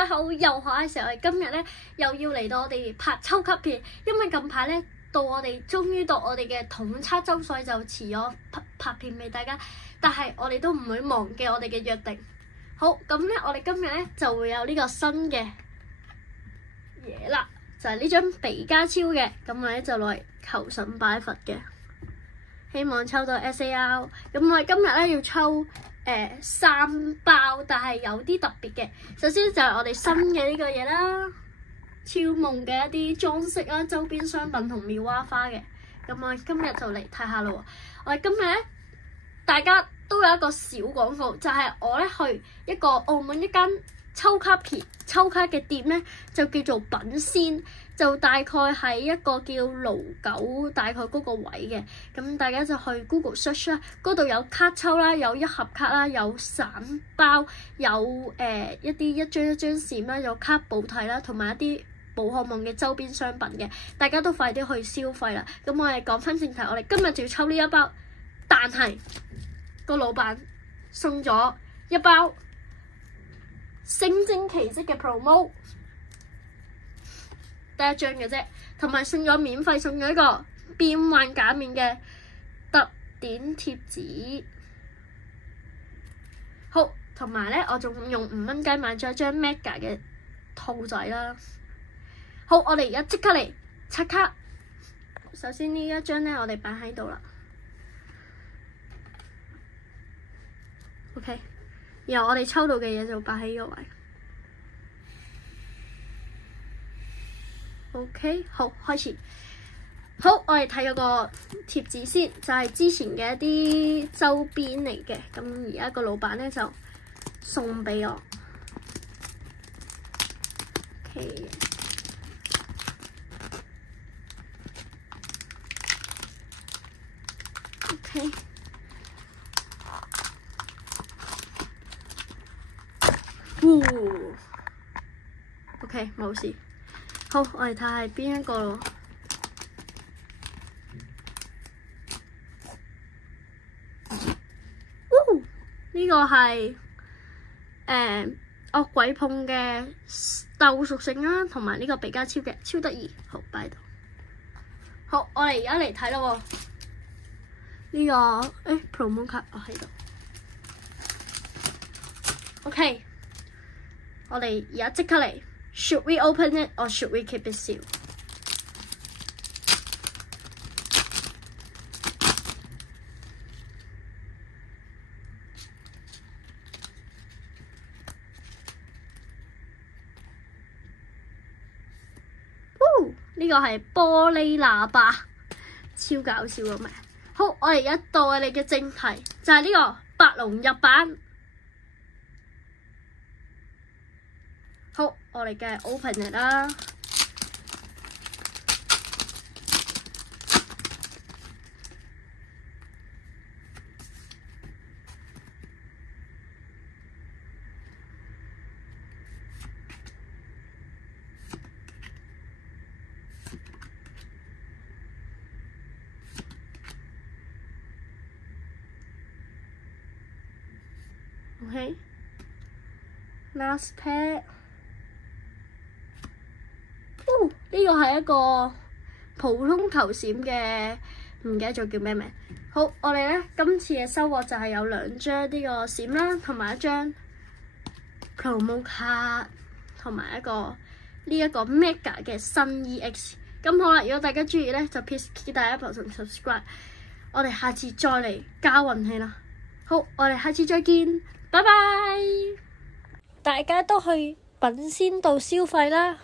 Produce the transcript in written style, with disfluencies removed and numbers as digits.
位好，又可嘅時候，我哋今日咧又要嚟到我哋拍抽級片，因為近排咧到我哋終於到我哋嘅統測週，所以就遲咗拍片俾大家。但係我哋都唔會忘記我哋嘅約定。好，咁咧我哋今日咧就會有呢個新嘅嘢啦，就係呢張比加超嘅，咁我咧就攞嚟求神拜佛嘅，希望抽到 SAR。咁我哋今日咧要抽3包，但係有啲特別嘅。首先就係我哋新嘅呢個嘢啦，超夢嘅一啲裝飾啦、周邊商品同妙蛙花嘅。咁我今日就嚟睇下咯。我哋今日咧，大家都有一個小廣告，就係我咧去一個澳門一間抽卡嘅店咧，就叫做品仙，就大概係一個叫盧九大概嗰個位嘅。咁大家就去 Google search 啦，嗰度有卡抽啦，有一盒卡啦，有散包，有一張閃啦，有卡補體啦，同埋一啲寶可夢嘅周邊商品嘅。大家都快啲去消費啦。咁我哋講翻正題，我哋今日就要抽呢一包，但係個老闆送咗一包星晶奇蹟嘅 promo， 得一張嘅啫，同埋免費送咗一個變幻假面嘅特典貼紙。好，同埋咧，我仲用5蚊雞買咗一張 Mega 嘅兔仔啦。好，我哋而家即刻嚟刷卡。首先呢一張咧，我哋擺喺度啦。OK， 然後我哋抽到嘅嘢就擺喺呢個位。OK， 好，開始。好，我哋睇嗰個貼紙先，就係之前嘅一啲周邊嚟嘅。咁而家個老闆咧就送俾我。OK。OK。OK， 冇事。好，我哋睇下係邊一個咯。呢個係惡鬼碰嘅鬥屬性啦，同埋呢個比加超嘅，超得意。好，擺喺度。好，我哋而家嚟睇咯。呢個promo 卡我喺度。OK， 我哋而家即刻嚟。Should we open it or should we keep it sealed？ 呢個係玻璃喇叭，超搞笑嘅咩？好，我哋而家到我哋嘅正題，就係呢個白龍入版。好，我哋嘅 open it 啦。OK， last pair。呢個係一個普通頭閃嘅，唔記得咗叫咩名。好，我哋咧今次嘅收穫就係有2張呢個閃啦，同埋1張 promo 卡，同埋呢一個 Mega 嘅新 EX。咁好啦，如果大家鍾意咧，就 please click 第一 button subscribe。我哋下次再嚟交運氣啦。好，我哋下次再見，拜拜。大家都去品仙度消費啦。